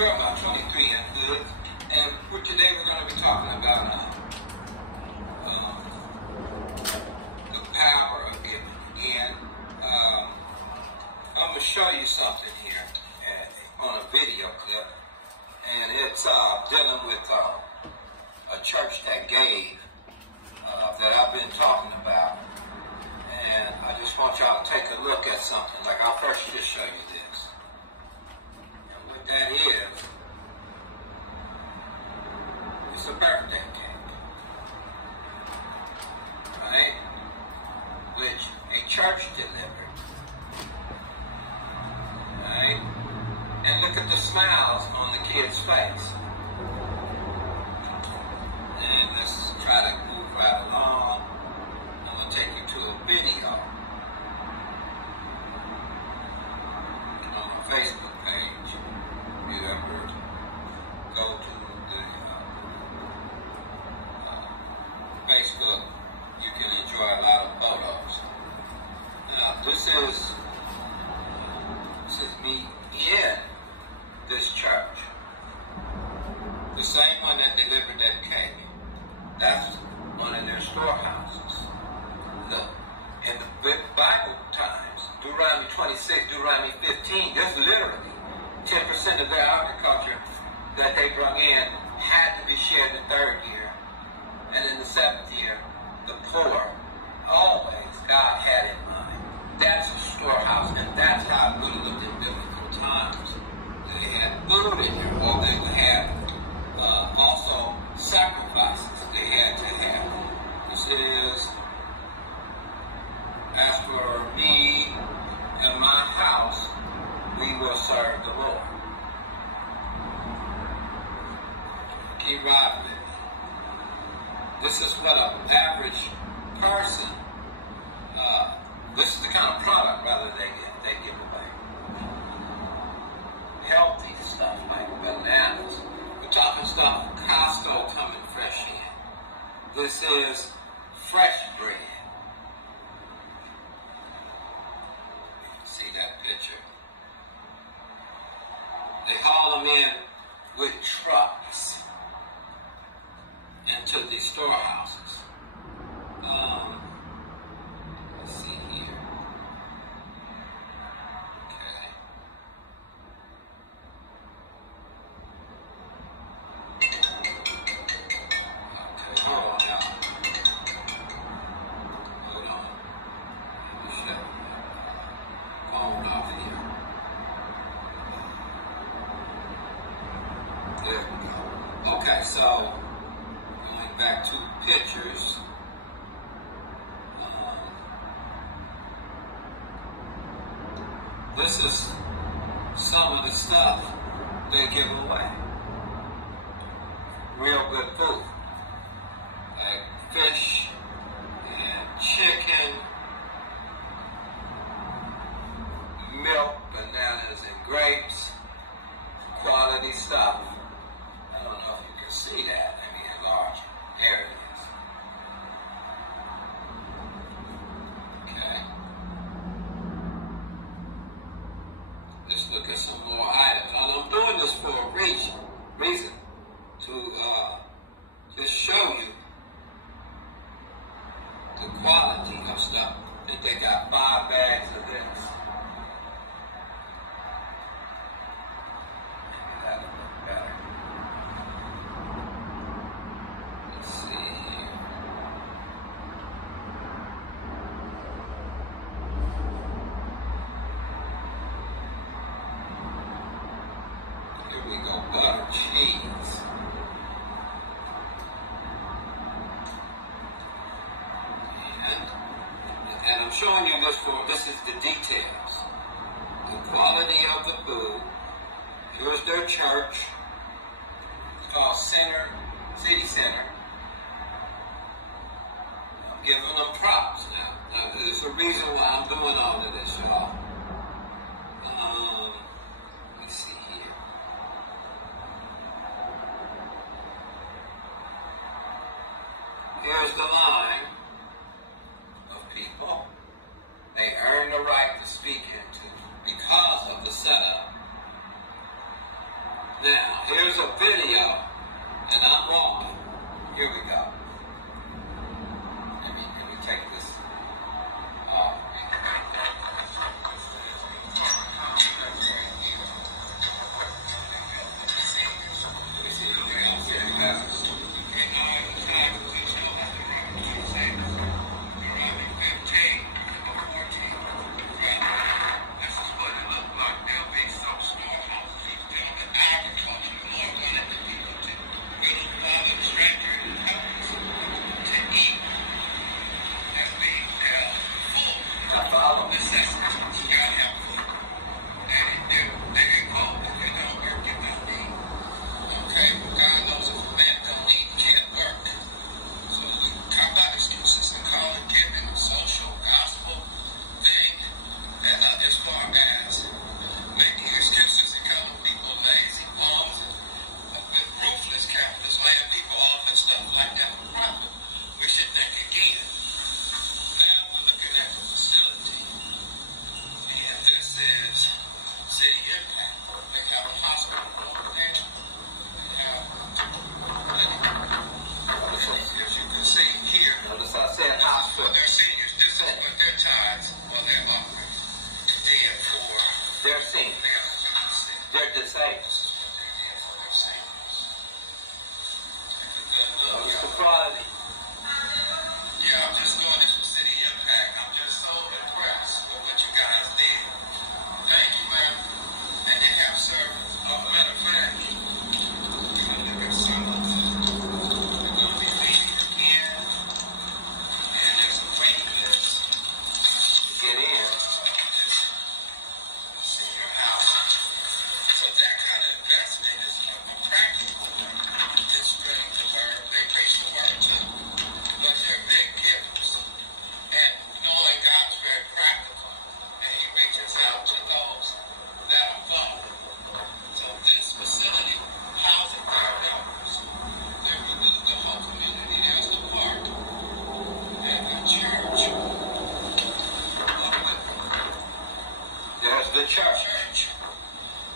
We're about 23 and good, and today we're going to be talking about the power of giving. Again, I'm going to show you something here on a video clip, and it's dealing with a church that gave that I've been talking about, and I just want y'all to take a look at something. Like, I'll first just show you this. And what that is, it's a birthday cake, right? Which a church delivered, right? And look at the smiles on the kid's face. And let's try to move right along. I'm going to take you to a video on my Facebook page. If you ever go to the Facebook, you can enjoy a lot of photos. Now, this is me in this church. The same one that delivered that cake. That's one of their storehouses. Look, in the Bible times, Deuteronomy 26, Deuteronomy 15, there's literally 10% of their agriculture that they brought in had to be shared in the third year. And in the seventh year, the poor, always God had in mind. That's a storehouse, and that's how it would have looked in biblical times. They had food in there, or they would have also sacrifices they had to have. This is, as for me and my house, we will serve the Lord. Keep riding with me. This is what an average person, this is the kind of product rather they give away. Healthy stuff like bananas. We're talking stuff from Costco coming fresh in. This is fresh bread. See that picture? They haul them in with trucks into these storehouses. Let's see here. Okay. Okay, hold on now. Hold on. Let me shut my phone off here. There we go. Okay, so going back to pictures. This is some of the stuff they give away. Real good food. Like fish and chicken, milk, bananas, and grapes. Quality stuff. I don't know if you can see that. I mean, it's large. There it is. Okay. Let's look at some more items. I'm doing this for a reason to just show you the quality of stuff. I think they got 5 bags of this. Maybe that'll look better. Let's see here. Here we go, butter, cheese. And I'm showing you this is the details. The quality of the food. Here's their church. It's called City Center. I'm giving them props now. There's a reason why I'm doing all of this, y'all. Let me see here. Here's the line of people they earn the right to speak into because of the setup. Now, here's a video, and I'm walking. Here we go. Let me take this off. The church.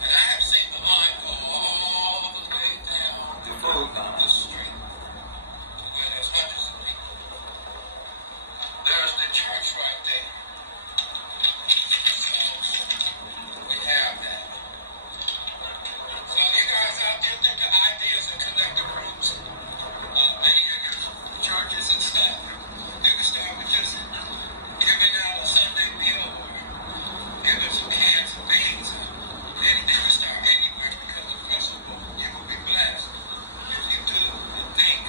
And I have seen the line go all the way down the road down the street to where there's hundreds of people. There's the church right there. So we have that. So you guys out there think the ideas of collective groups, many of your churches and stuff, they can start with just giving out a Sunday meal or giving some cans of beans. Then they can start anywhere because the principle, you will be blessed if you do and think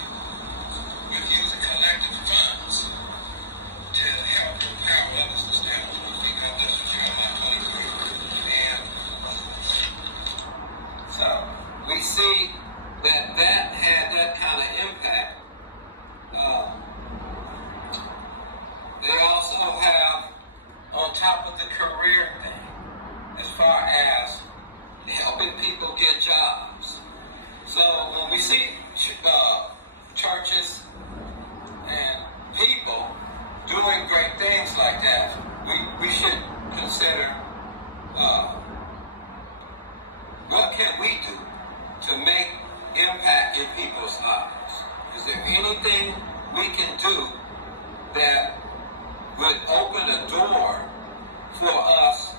with using collective funds to help empower others to stand on their feet. God bless you, Holy Spirit. And so we see that had that kind of impact. They also have, on top of the career thing, as far as helping people get jobs. So when we see churches and people doing great things like that, we should consider what can we do to make impact in people's lives? Is there anything we can do that would open a door for us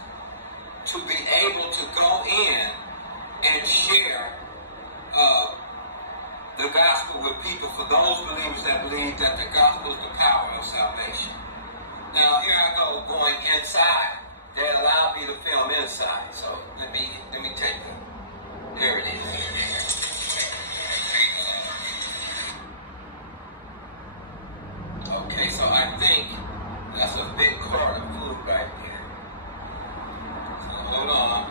to be able to go in and share the gospel with people, for those believers that believe that the gospel is the power of salvation? Now here I go going inside. They allowed me to film inside, so let me take the, there it is. Okay, so I think that's a big quart of food right there. So hold on.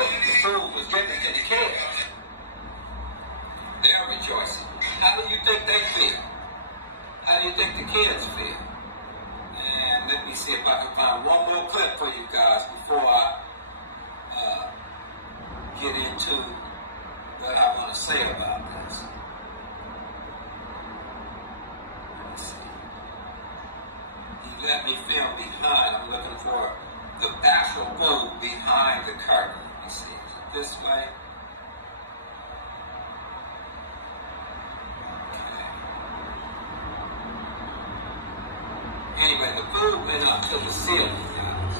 the food was given to the kids. They're rejoicing. How do you think they feel? How do you think the kids feel? And let me see if I can find one more clip for you guys before I get into what I want to say about this. Let me see. He let me film behind. I'm looking for the actual food behind the curtain. Let me see. Is it this way? Anyway, the food went up to the ceiling, guys.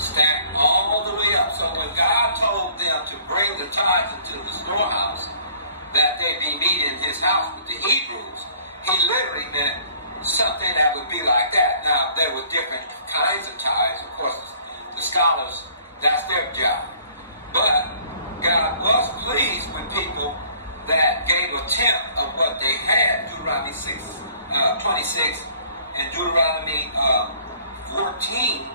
Stacked all the way up. So when God told them to bring the tithes into the storehouse, that they be meat in his house with the Hebrews, he literally meant something that would be like that. Now, there were different kinds of tithes. Of course, the scholars, that's their job. But God was pleased with people that gave a tenth of what they had. Deuteronomy 26 and Deuteronomy 14,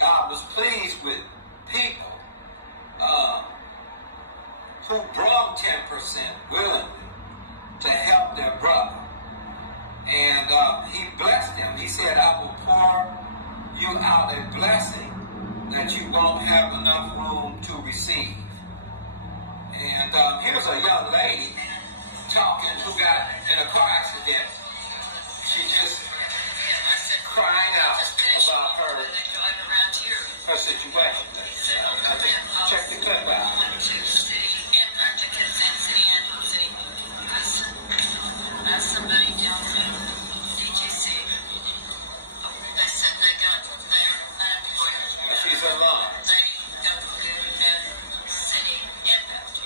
God was pleased with people who brought 10% willingly to help their brother. And he blessed them. He said, I will pour you out a blessing that you won't have enough room to receive. And here's a young lady talking who got in a car accident. She just crying out about her situation. Check the clip out. Somebody down to DGC. They said they got their unemployment. She's alone. They got the city impact.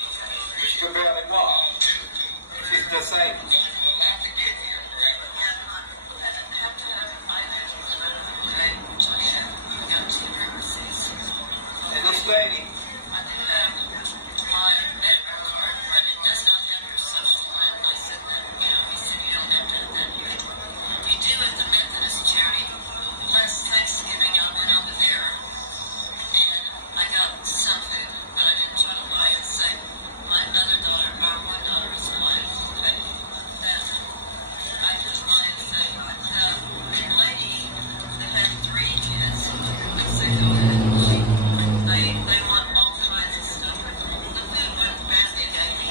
She can barely walk. She's disabled. And this lady, my medical card, but it does not have your social plan. I said that, he said you don't have to have that here. You do at the Methodist charity. Last Thanksgiving I went over there and I got some food, but I didn't try to lie and say my other daughter, our one daughter is alive. But then I just wanted to say the lady that had 3 kids, I said, go ahead. They want all kinds of stuff. The food wasn't bad, they gave me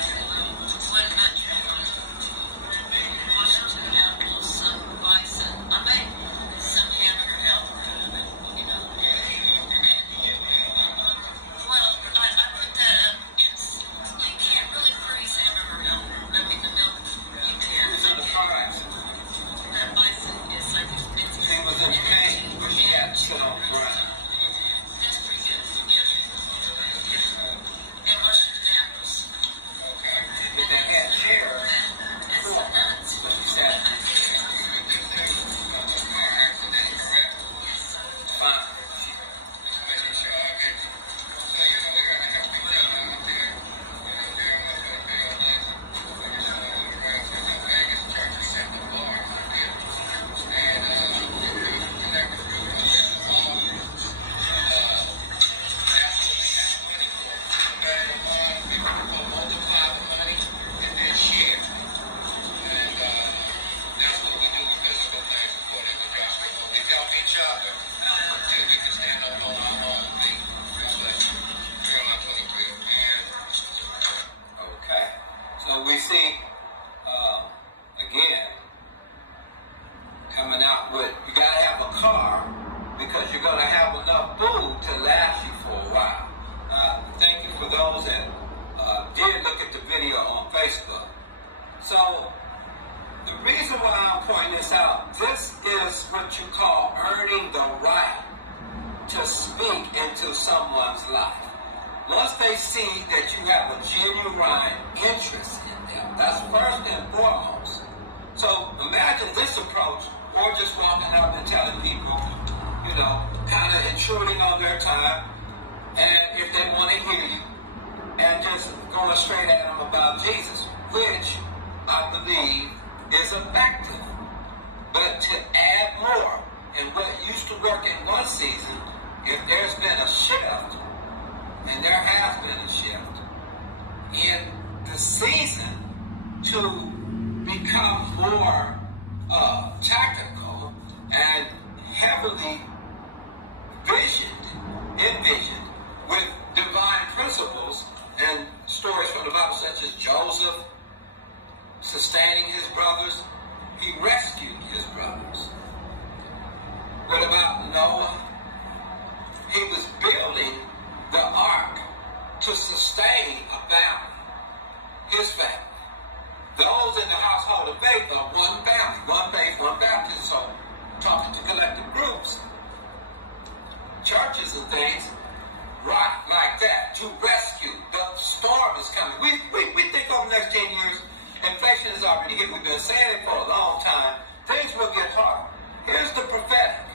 wasn't much. Washington apples, some bison. I made some hamburger helper out of it, Well, I put that up. You can't really freeze hamburger helper. I mean, the milk, you can. That bison is like it's she was in pain, but she had to sit on the ground. That's pretty good. And Washington apples. But they had chairs. That's nuts. So she said, fine. Okay, so we see, again, coming out with, you got to have a car because you're going to have enough food to last you for a while. Thank you for those that did look at the video on Facebook. So, the reason why I'm pointing this out, this is what you call earning the right to speak into someone's life. Once they see that you have a genuine interest in them, that's first and foremost. So imagine this approach, or just walking up and telling people, kind of intruding on their time, and if they want to hear you, and just going straight at them about Jesus, which I believe is effective. But to add more, and what used to work in one season, if there's been a shift, and there has been a shift in the season to become more tactical and heavily envisioned with divine principles and stories from the Bible, such as Joseph sustaining his brothers. He rescued his brothers. What about Noah? He was building the ark to sustain a family, his family. Those in the household of faith are one family, one faith, one baptism. So, talking to collective groups, churches and things, right like that, to rescue. The storm is coming. We think over the next 10 years, inflation is already here. We've been saying it for a long time. Things will get harder. Here's the prophetic.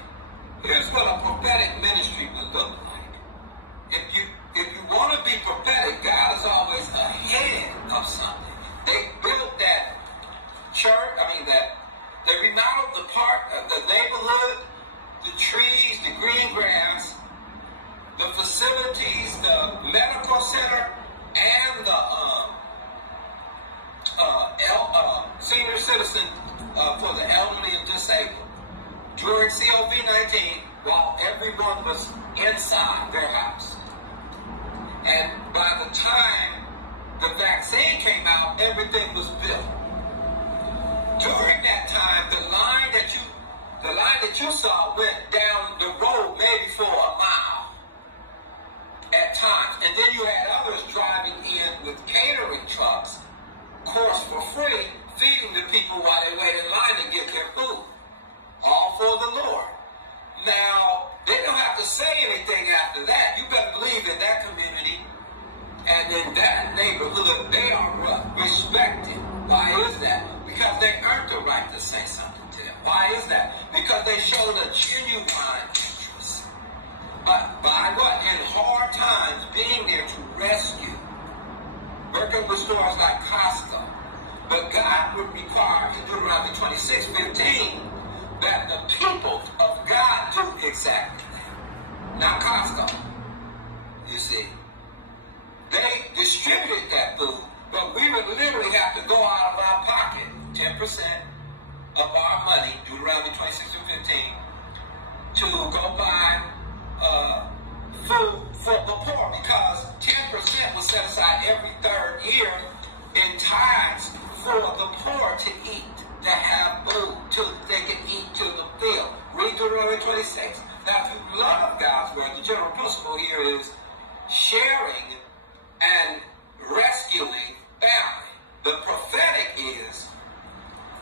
Here's what a prophetic ministry would look like. If you want to be prophetic, God is always ahead of something. They built that church, they remodeled the park, the neighborhood, the trees, the green grass, the facilities, the medical center, and the senior citizen for the elderly and disabled. During COVID-19, while everyone was inside their house. And by the time the vaccine came out, everything was built. During that time, the line that you saw went down the road maybe for a mile at times. And then you had others driving in with catering trucks, of course for free, feeding the people while they wait in line to get their food. All for the Lord. Now, they don't have to say anything after that. You better believe in that community and in that neighborhood, they are respected. Why is that? Because they earned the right to say something to them. Why is that? Because they showed a genuine interest. But by what? In hard times, being there to rescue. Working with stores like Costco. But God would require in Deuteronomy 26:15 that the people of God do exactly that. Not Costco. You see. They distributed that food, but we would literally have to go out of our pocket 10% of our money, Deuteronomy 26:15, to go buy food for the poor, because 10% was set aside every third year in tithes for the poor to eat, to have food, till they can eat to the fill. Read Deuteronomy 26. Now, if you love God's word, the general principle here is sharing and rescuing family. The prophetic is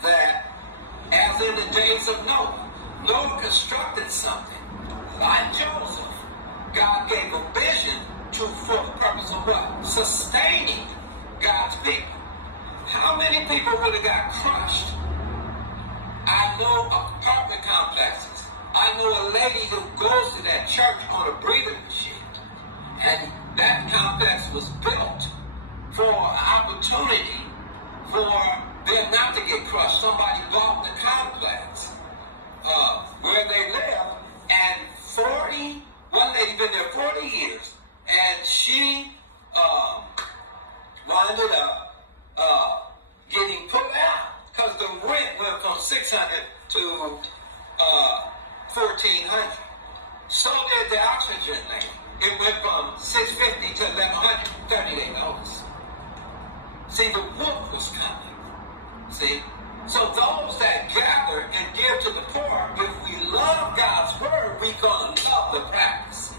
that, as in the days of Noah, Noah constructed something like Joseph. God gave a vision for the purpose of what? Sustaining God's people. How many people really got crushed? I know apartment complexes. I know a lady who goes to that church on a breathing machine. And that complex was built for an opportunity for them not to get crushed. Somebody bought the complex where they live, and one lady been there 40 years, and she winded up getting put out because the rent went from $600 to $1,400. So did the oxygen lady. It went from $650 to $1,100, 30-day notice. See, the wolf was coming. See? So those that gather and give to the poor, if we love God's word, we're going to love the practice.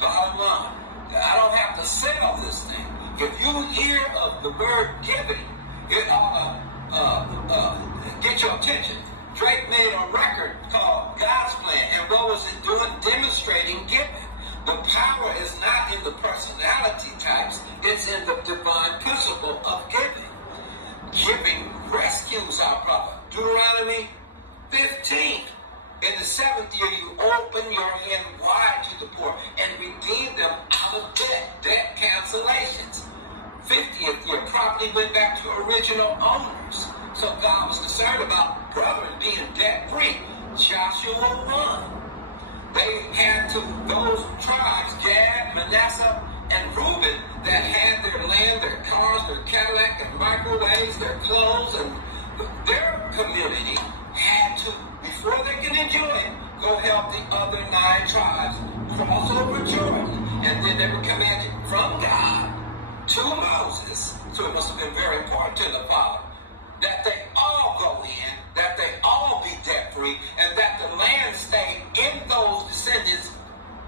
Bottom line, I don't have to sell this thing. If you hear of the word giving, it ought to get your attention. Drake made a record called God's Plan. And what was it doing? Demonstrating giving. The power is not in the personality types. It's in the divine principle of giving. Giving rescues our brother. Deuteronomy 15. In the 7th year, you open your hand wide to the poor and redeem them out of debt cancellations. 50th year, property went back to original owners. So God was concerned about brethren being debt-free. Joshua 1. They had to, those tribes, Gad, Manasseh, and Reuben that had their land, their cars, their Cadillac, their microwaves, their clothes, and their community had to, before they could enjoy it, go help the other 9 tribes cross over Jordan. And then they were commanded from God to Moses, so it must have been very important to the Father, that they all go in, that they all be debt-free, and that the land stay in those descendants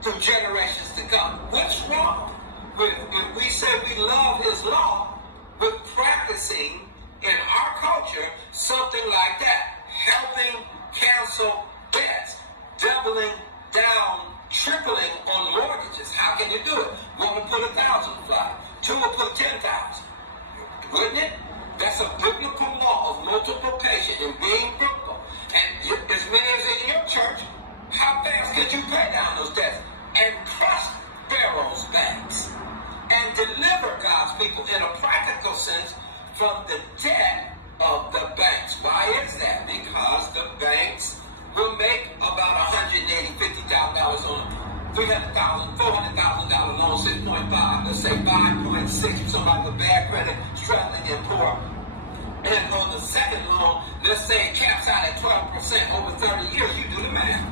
through generations to come. What's wrong with, if we say we love his law, with practicing in our culture something like that, helping cancel debts, doubling down, tripling on mortgages? How can you do it? One will put 1,000 flat, 2 will put 10,000. Wouldn't it? That's a biblical law of multiplication and being fruitful. And as many as in your church, how fast could you pay down those debts and crush Pharaoh's banks and deliver God's people in a practical sense from the debt of the banks? Why is that? Because the banks will make about $150,000 on a $300,000, $400,000 loan, 6.5, let's say 5.6, something like a bad credit, struggling and poor. And on the second loan, let's say it caps out at 12% over 30 years, you do the math.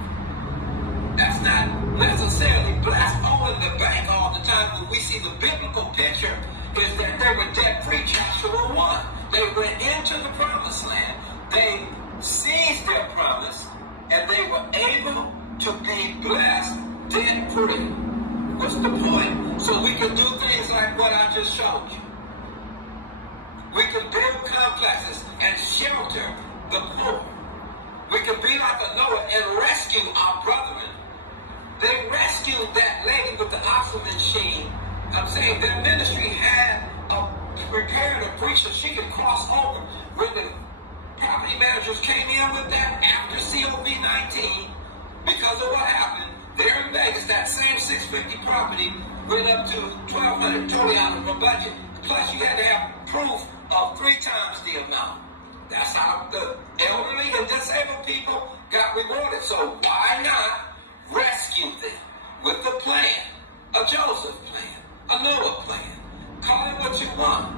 That's not necessarily blessed owing the bank all the time. When we see the biblical picture is that they were debt-free, Joshua 1. They went into the promised land. They seized their promise, and they were able to be blessed debt-free. What's the point? So we can do things like what I just showed you. We can build complexes and shelter the poor. We can be like a Noah and rescue our brethren. They rescued that lady with the oxygen machine. I'm saying their ministry had prepared a breach so she could cross over. When the property managers came in with that after COVID-19, because of what happened, there in Vegas, that same 650 property went up to $1,200 totally out of the budget. Plus, you had to have proof of 3 times the amount. That's how the elderly and disabled people got rewarded. So why not rescue them with the plan, a Joseph plan, a Noah plan, call it what you want,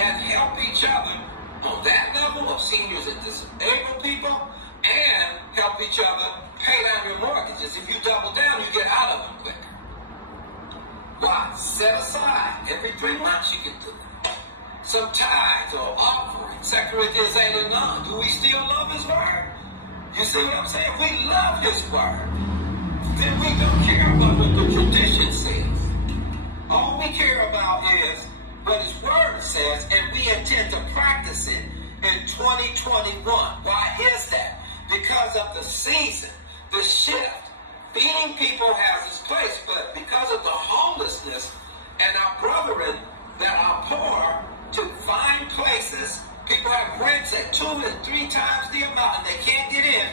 and help each other on that level of seniors and disabled people, and help each other pay down your mortgages. If you double down, you get out of them quicker. Why? Set aside every 3 months you can do it. Some tithes or offerings. 2 Corinthians 8 and 9. Do we still love his word? You see what I'm saying? We love his word. Then we don't care about what the tradition says. All we care about is what his word says, and we intend to practice it in 2021. Why is that? Because of the season, the shift. Feeding people has its place, but because of the homelessness and our brethren that are poor, to find places, people have rents at 2 and 3 times the amount and they can't get in.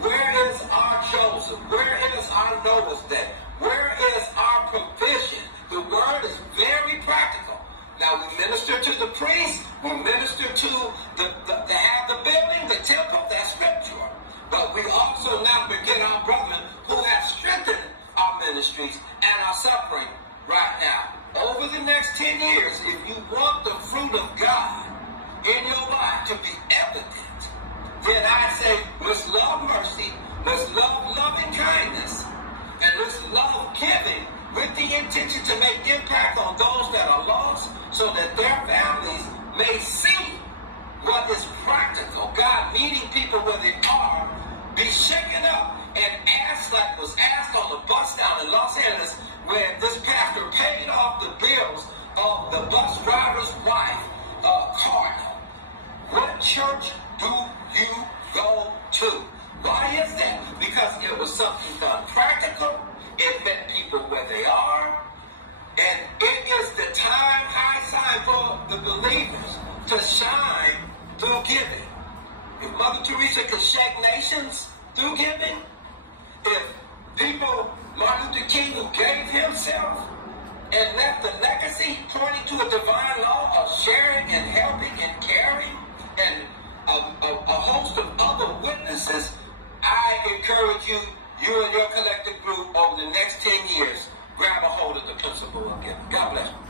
Where is our Joseph? Where is our Noah's debt? Where is our provision? The word is very practical. Now we minister to the priest, we minister to the have the building, the temple, that's scripture. But we also not forget our brethren who have strengthened our ministries and are suffering right now. Over the next 10 years, if you want the fruit of God in your life to be evident, then I say, let's love mercy, let's love loving kindness, and let's love giving with the intention to make impact on those that are lost so that their families may see what is practical. God meeting people where they are, be shaken up and asked like was asked on the bus down in Los Angeles where this pastor paid off the bills of the bus driver's wife, Cardinal. What church do you go to? Why is that? Because it was something done practical. It met people where they are. And it is the time, high time for the believers to shine through giving. If Mother Teresa could shake nations through giving, if people, Martin Luther King, who gave himself and left a legacy pointing to a divine law of sharing and helping and caring and a host of other witnesses, I encourage you, you and your collective group over the next 10 years, grab a hold of the principle of giving. God bless you.